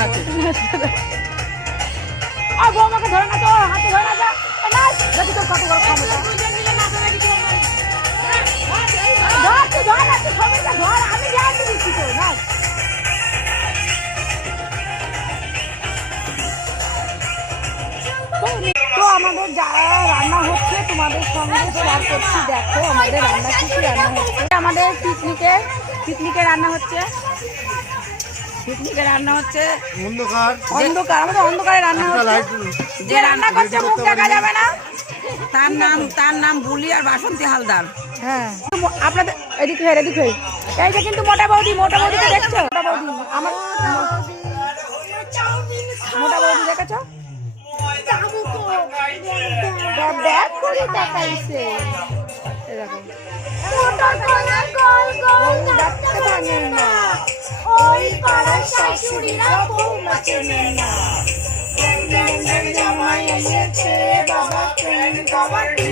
নাচে। আর বৌমাকে ধরে না তো, হাতে ধরে না যা নাচ, দেখি তোর কত বড় ক্ষমতা। ধর তুই ধর না, তুই ছবিটা ধর, আমি জানতে দিচ্ছি তো নাচ। তো আমাদের যা রান্না হচ্ছে তোমাদের সঙ্গে শেয়ার করছি। দেখো আমাদের রান্না কি রান্না হচ্ছে। আমাদের পিকনিকে রান্না হচ্ছে, পিকনিকে রান্না হচ্ছে অন্ধকার অন্ধকার, আমাদের অন্ধকারে রান্না হচ্ছে। যে রান্না করছে মুখ দেখা যাবে না, তার নাম বুলি আর বাসন্তী হালদার। হ্যাঁ আপনাদের এদিকে এই যে কিন্তু মোটা বৌদিকে দেখছো? মোটা বৌদি আমার মোটা বৌদি দেখেছো? দেখ করে তাকাইছে, এরকম দেখতে ভাঙে না, ওই পাড়ার শাশুড়িরা বৌমা চেনে না। জামাই এসেছে বাবা, ট্রেন কবাডি